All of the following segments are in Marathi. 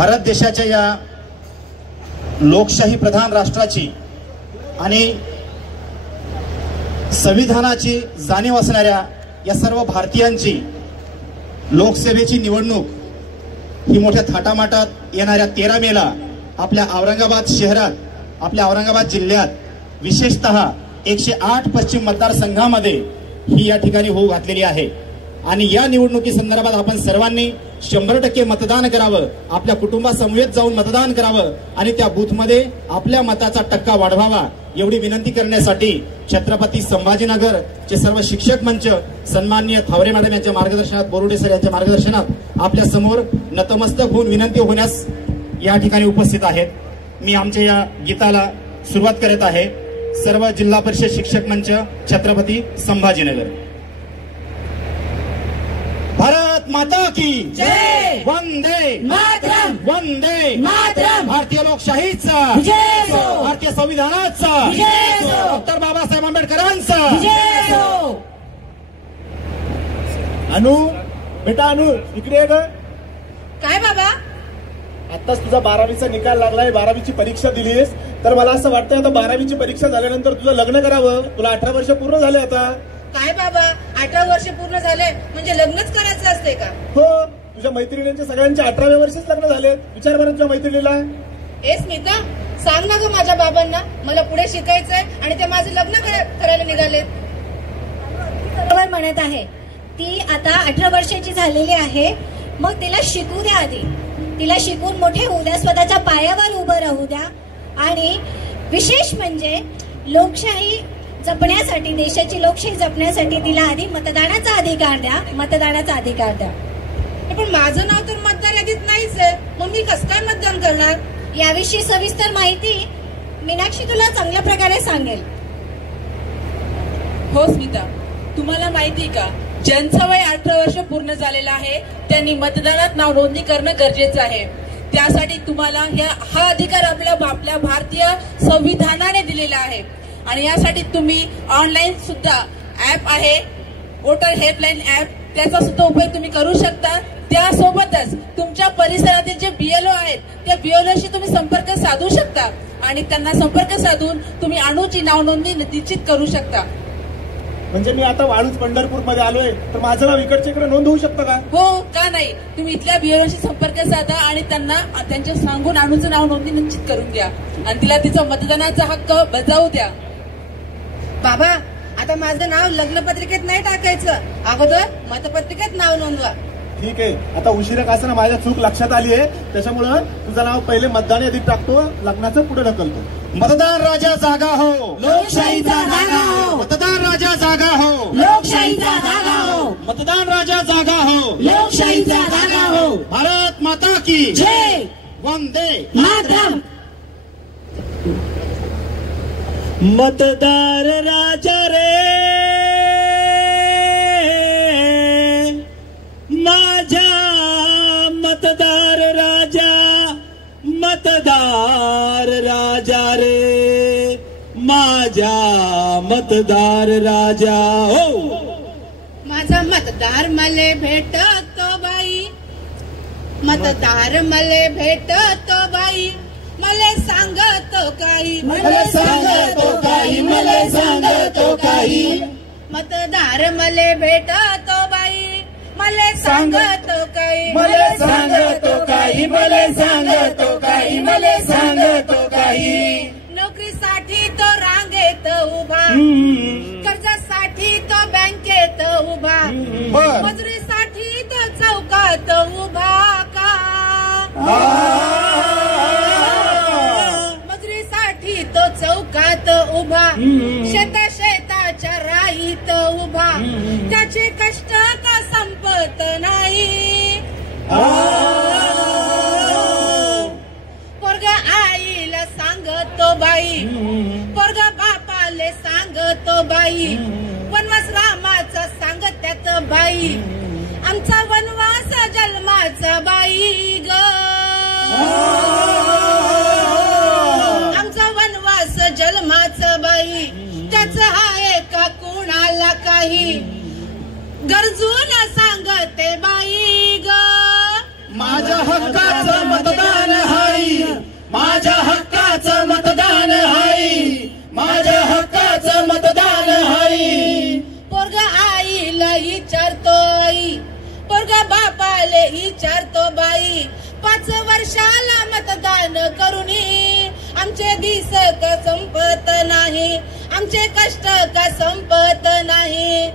भारत देशाच्या या लोकशाही प्रधान राष्ट्राची आणि संविधानाची जाणीव असणाऱ्या या सर्व भारतीयांची लोकसभेची निवडणूक ही मोठ्या थाटामाटात येणाऱ्या 13 मेला आपल्या औरंगाबाद शहरात, आपल्या औरंगाबाद जिल्ह्यात विशेषतः 108 पश्चिम मतदारसंघामध्ये ही या ठिकाणी होऊ घातलेली आहे। आणि या निवडणुकी संदर्भात आपण सर्वांनी 100% मतदान करावं, आपल्या कुटुंबासमवेत जाऊन मतदान करावं आणि त्या बूथमध्ये आपल्या मताचा टक्का वाढवावा एवढी विनंती करण्यासाठी छत्रपती संभाजीनगरचे सर्व शिक्षक मंच सन्माननीय थावरे मॅडम यांच्या मार्गदर्शनात, बोरुडे सर यांच्या मार्गदर्शनात आपल्या समोर नतमस्तक होऊन विनंती होण्यास या ठिकाणी उपस्थित आहेत। मी आमच्या या गीताला सुरुवात करत आहे। सर्व जिल्हा परिषद शिक्षक मंच छत्रपती संभाजीनगर। भारत माता की जय, वंदे मातरम, वंदे मातरम, भारतीय लोकशाहीचा विजय हो, भारतीय संविधानाचा विजय हो, डॉक्टर बाबासाहेब आंबेडकरांचा विजय हो। अनु, बेटा अनु, इकडे ये ग। काय बाबा? आताच तुझा 12वीचा निकाल लागलाय, 12वीची परीक्षा दिलीस, तर मला असं वाटतंय आता 12वीची परीक्षा झाल्यानंतर तुझं लग्न करावं। तुला 18 वर्ष पूर्ण झाले आता। काय बाबा, 18 वर्ष पूर्ण झाले म्हणजे लग्नच करायचं असते का? हो, तुझ्या मैत्रिणींचे सगळ्यांचे 18व्या वर्षीच लग्न झाले। विचार बरं तुझ्या मैत्रिणीला। ए स्मिता, सांग ना ग माझ्या बाबांना, मला पुढे शिकायचंय आणि ते माझं लग्न करायला निघालेत। बरोबर म्हणत आहे ती। आता 18 वर्षाची झालेली आहे, मग तिला शिकू द्या आधी, तिला शिकून मोठे होऊ द्या, स्वतःच्या पायावर उभं राहू द्या। आणि विशेष म्हणजे लोकशाही जपण्यासाठी, देशाची लोकशाही जपण्यासाठी तिला आधी मतदानाचा अधिकार द्या, मतदानाचा अधिकार द्या। पण माझं नाव तर मतदार यादीत नाहीच आहे, मग मी कसं काय मतदान करणार? याविषयी सविस्तर माहिती मीनाक्षी तुला चांगल्या प्रकारे सांगेल। हो स्मिता, तुम्हाला माहिती का, ज्यांचं वय 18 वर्ष पूर्ण झालेलं आहे त्यांनी मतदानात नाव नोंदणी करणं गरजेचं आहे। त्यासाठी तुम्हाला हा अधिकार आपल्या भारतीय संविधानाने दिलेला आहे। आणि यासाठी तुम्ही ऑनलाईन सुद्धा ऍप आहे, वोटर हेल्पलाईन ऍप, त्याचा सुद्धा उपयोग तुम्ही करू शकता। त्यासोबतच तुमच्या परिसरातील जे BLO आहेत त्या BLOशी तुम्ही संपर्क साधू शकता आणि त्यांना संपर्क साधून तुम्ही अणूची नाव नोंदणी निश्चित करू शकता। म्हणजे मी आता वाळूज पंढरपूर मध्ये आलोय तर माझं नाव इकडच्या इकडे नोंद होऊ शकतं का? हो, का नाही। तुम्ही इथल्या BLOशी संपर्क साधा आणि त्यांना त्यांच्या सांगून अणूचं नाव नोंदणी निश्चित करून द्या आणि तिला तिचा मतदानाचा हक्क बजावू द्या। बाबा, आता माझं नाव लग्नपत्रिकेत नाही टाकायचं, अगोदर मतपत्रिकेत नाव नोंदवा। ठीक आहे, आता उशिरा का असं माझ्या चूक लक्षात आली आहे, त्याच्यामुळं तुझं नाव पहिले मतदान यादीत टाकतो, लग्नाचं पुढे ढकलतो। मतदान राजा जागा हो, लोकशाहीचा जागा हो, मतदान राजा जागा हो, लोकशाहीचा जागा हो, मतदान राजा जागा हो, लोकशाहीचा जागा हो। भारत माता की जय, वंदे मातरम। मतदार राजा रे माझा मतदार राजा, मतदार राजा रे माझा मतदार राजा। हो, माझा मतदार मले भेटतो बाई, मतदार मले भेटतो बाई, मले सांगतो काही, मले सांगतो काही, मले सांगतो काही, मतदार मले भेटतो बाई, मले सांगतो काही, मले सांगतो काही, मले सांगतो काही, मले सांगतो काही। नोकरीसाठी तो रांगेत उभा, कर्जासाठी तो बँकेत उभा, मजुरीसाठी तो चौकात उभा का, मजुरीसाठी तो चौकात उभा, शेताच्या राईत उभा, त्याचे कष्ट का संपत नाही, पोरगा आईला सांगतो बाई, पोरगा बापाले सांगतो बाई, वनवास रामाचा सांगत्यात बाई, आमचा वनवास जन्माचा बाई ग, आमचा वनवास जन्माचा बाई, त्याच आहे का कुणाला काही, गरजूला सांगते बाई ग, माझा हक्काचं मतदान हाई, माझ्या हक्काचं मतदान हाई, माझ्या हक्काचं मतदान हाई. पोरग आईला विचारतो आई, पोरग बापाले विचारतो बाई, 5 वर्षाला मतदान करूनी आमचे दिस का संपत नाही, आमचे कष्ट का संपत नाही.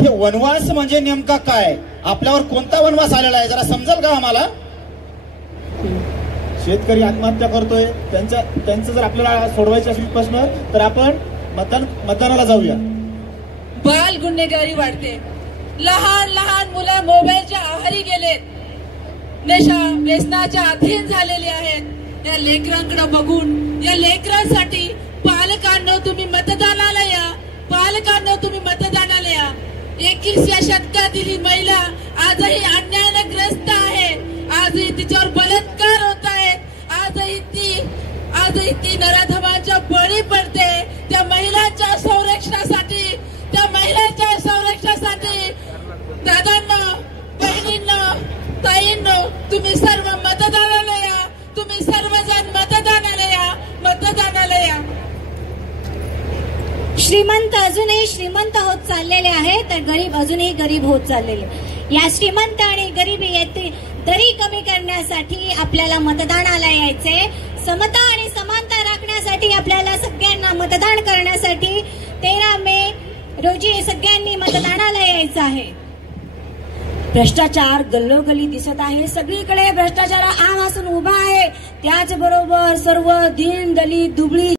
हे वनवास म्हणजे नेमका काय? आपल्यावर कोणता वनवास आलेला आहे जरा समजेल का आम्हाला? शेतकरी आत्महत्या करतोय, त्यांचं जर आपल्याला सोडवायचे असतील प्रश्न तर आपण मतदानाला जाऊया. बाल गुन्हेगारी वाढते, लहान लहान मुलं मोबाईलच्या आहारी गेलेत, नशा व्यसनाच्या अधीन झालेले आहेत. या लेकरांकडे बघून, या लेकरांसाठी पालकांनो तुम्ही मतदानाला या, पालकांनो तुम्ही मतदानाला या. 21व्या शतकातील ही महिला आजही अन्यायाने ग्रस्त आहे, आजही तिच्यावर बलात्कार होत आहेत, आजही ती नराधमांच्या बळी पडते. त्या महिलांच्या संरक्षणासाठी, त्या महिलांच्या संरक्षणासाठी दादांनो, बहिणींनो, ताईंनो, तुम्ही सर्व मतदानाला या, तुम्ही सर्वजण मतदानाला या, मतदानाला या. श्रीमंत अजूनही श्रीमंत होत चाललेले आहे, तर गरीब अजूनही गरीब होत चाललेले. या श्रीमंत आणि गरिबी येथे दरी कमी करण्यासाठी आपल्याला मतदानाला यायचे. समता आणि समानता राखण्यासाठी आपल्याला सगळ्यांना मतदान करण्यासाठी 13 मे रोजी सगळ्यांनी मतदानाला यायचं आहे. भ्रष्टाचार गल्लोगल्ली दिसत आहे, सगळीकडे भ्रष्टाचार आम असून उभा आहे. त्याचबरोबर सर्व दीन दलित दुबळी